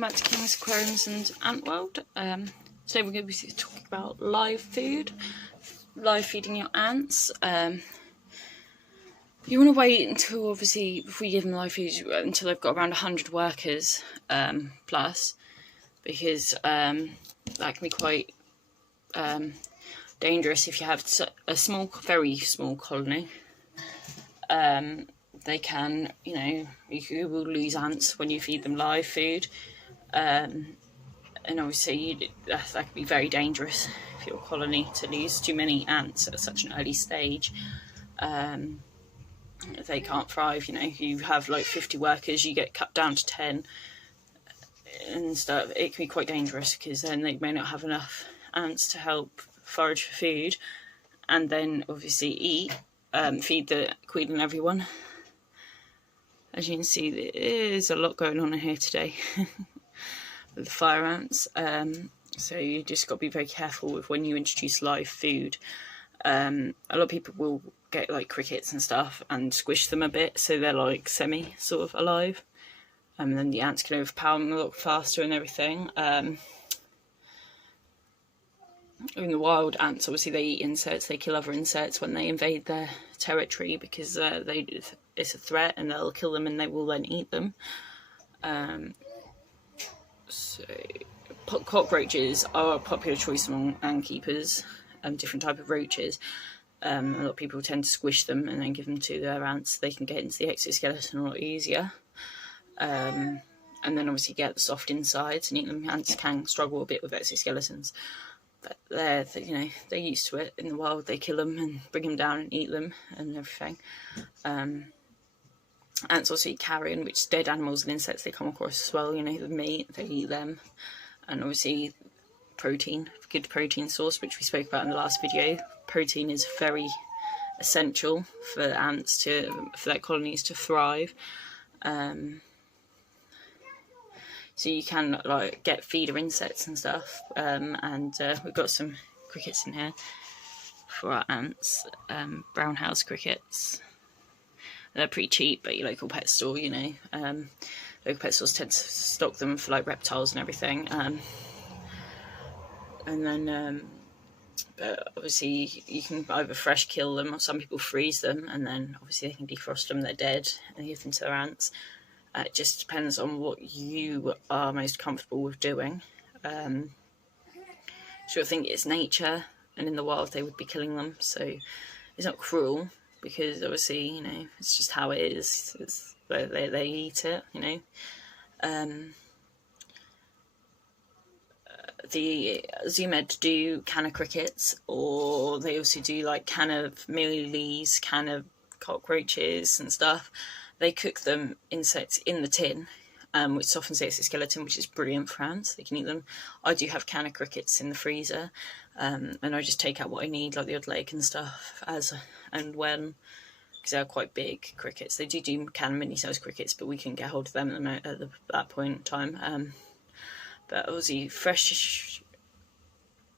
welcome back to King's Aquariums and Ant World. Today we're going to be talking about live food, live feeding your ants. You want to wait until, obviously, before you give them live food, until they've got around 100 workers plus, because that can be quite dangerous if you have a very small colony. They can, you will lose ants when you feed them live food, and obviously that can be very dangerous for your colony to lose too many ants at such an early stage. They can't thrive. You have like 50 workers, you get cut down to 10 and stuff. It can be quite dangerous because then they may not have enough ants to help forage for food, and then obviously feed the queen and everyone. As you can see, there's a lot going on in here today with the fire ants. So you just got to be very careful with when you introduce live food. A lot of people will get like crickets and stuff and squish them a bit so they're like semi sort of alive, and then the ants can overpower them a lot faster and everything. In the wild, ants obviously they eat insects, they kill other insects when they invade their territory because it's a threat, and they'll kill them and they will then eat them. So cockroaches are a popular choice among ant keepers, different type of roaches. A lot of people tend to squish them and then give them to their ants. They can get into the exoskeleton a lot easier. And then obviously get the soft insides and eat them. Ants can struggle a bit with exoskeletons, but they're used to it. In the wild, they kill them and bring them down and eat them and everything. Ants also eat carrion, which is dead animals and insects they come across as well. The meat, they eat them. And obviously protein, good protein source, which we spoke about in the last video. Protein is very essential for ants for their colonies to thrive. So you can like get feeder insects and stuff, and we've got some crickets in here for our ants, brown house crickets. They're pretty cheap at your local pet store. Local pet stores tend to stock them for like reptiles and everything. And then, but obviously you can either fresh kill them, or some people freeze them, and then obviously they can defrost them. They're dead, and give them to their ants. It just depends on what you are most comfortable with doing. So I think it's nature, and in the wild they would be killing them, so it's not cruel, because obviously, it's just how it is. They eat it, The Zoomed do canna crickets, or they also do like canna mealies, canna cockroaches and stuff. They cook them insects in the tin, which softens the exoskeleton, which is brilliant for ants. They can eat them. I do have canna crickets in the freezer, and I just take out what I need, like the odd leg and stuff, as and when, because they're quite big crickets. They do canna mini-sized crickets, but we couldn't get hold of them at that point in time. But obviously fresh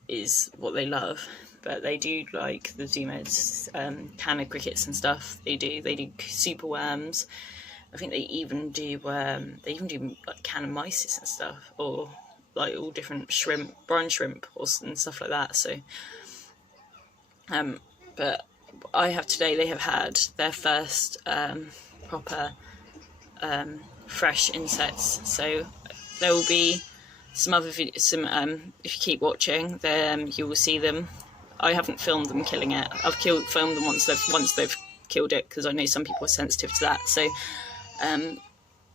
is what they love, but they do like the Zoomeds, canna crickets and stuff. They do super worms. I think they even do like canna mices and stuff, or like all different shrimp, brine shrimp and stuff like that. So but they have had their first proper fresh insects, so there will be some other videos. If you keep watching, then you will see them. I haven't filmed them killing it. I've filmed them once they've killed it, because I know some people are sensitive to that. So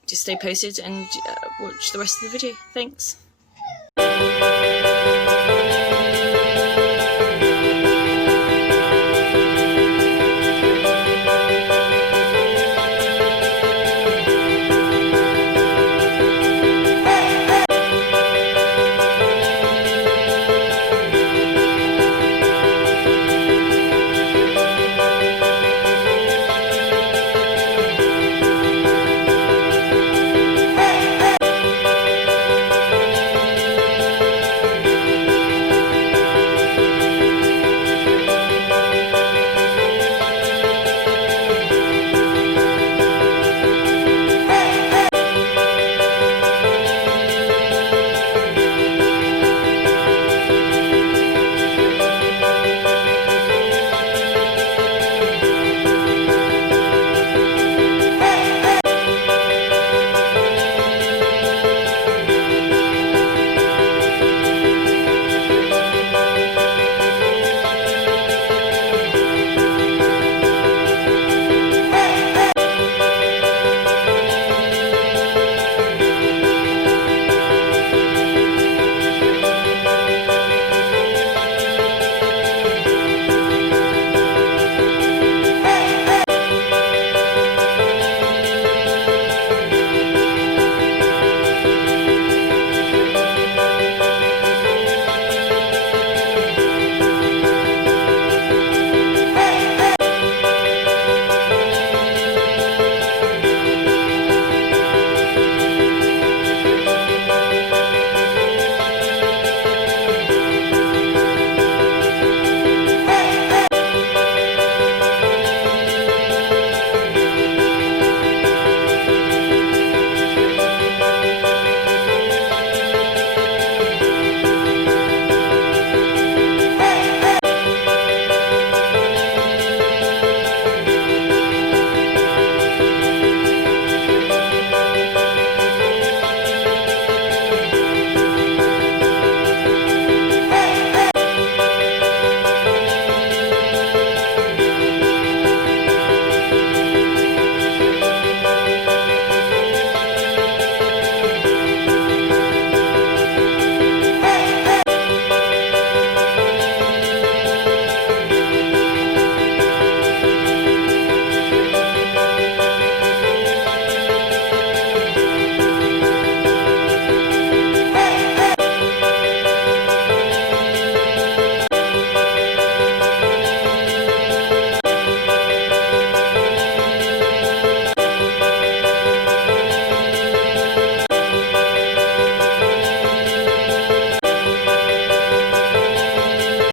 just stay posted and watch the rest of the video. Thanks.